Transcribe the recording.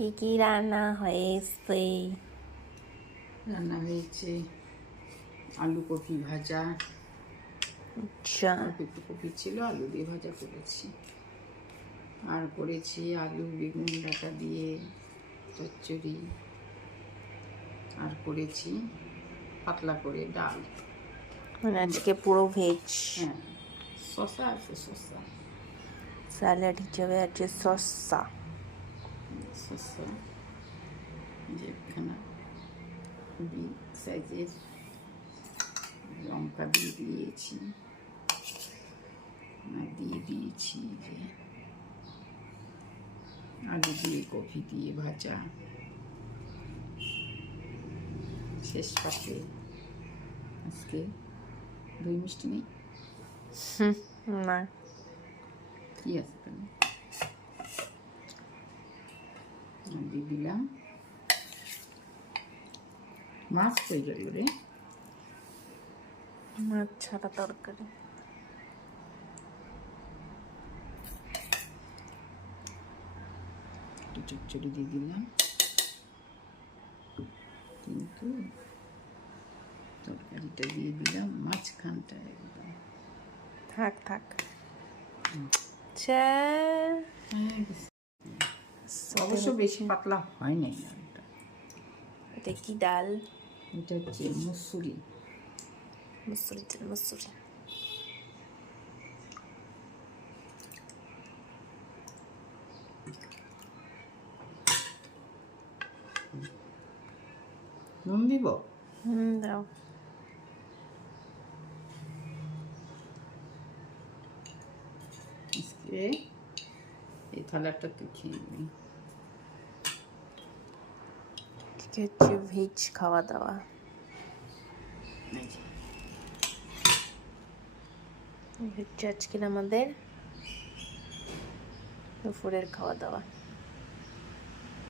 কি কি রান্না হয়েছে? রান্না হয়েছে আলু কপি ভাজা। আচ্ছা, অল্প একটু কপি ছিল, আলু দিয়ে ভাজা করেছি। আর করেছি আলু বেগুন ডাঁটা দিয়ে চচ্চড়ি। আর করেছি পাতলা করে ডাল। মানে আজকে পুরো ভেজ। হ্যাঁ, শসা আছে, শসা স্যালাড হিসেবে আছে শসা। শসা যে খানা বিগ সাইজের লঙ্কা দিয়ে দিয়েছি, দিয়ে দিয়েছি যে আলু দিয়ে কফি দিয়ে ভাজা। শেষ পাতে আজকে দই মিষ্টি নেই, না, কি আছে তাহলে? দিয়ে দিলাম মাছ হয়ে গেল রে। মাছ ছাড়া তরকারি। একটু চচ্চড়ি দিয়ে দিলাম, কিন্তু তরকারিটা দিয়ে দিলাম মাঝখানটা একদম। থাক থাক। অবশ্য বেশি পাতলা হয় নাই ডালটা। এটা কি ডাল? এটা হচ্ছে মুসুরি। মুসুরি ডাল, মুসুরি। নুন দিব? দাও। আজকে এই থালাটা তো খেয়ে নিই। হচ্ছে ভেজ খাওয়া দাওয়া। হচ্ছে আজকের আমাদের দুপুরের খাওয়া দাওয়া।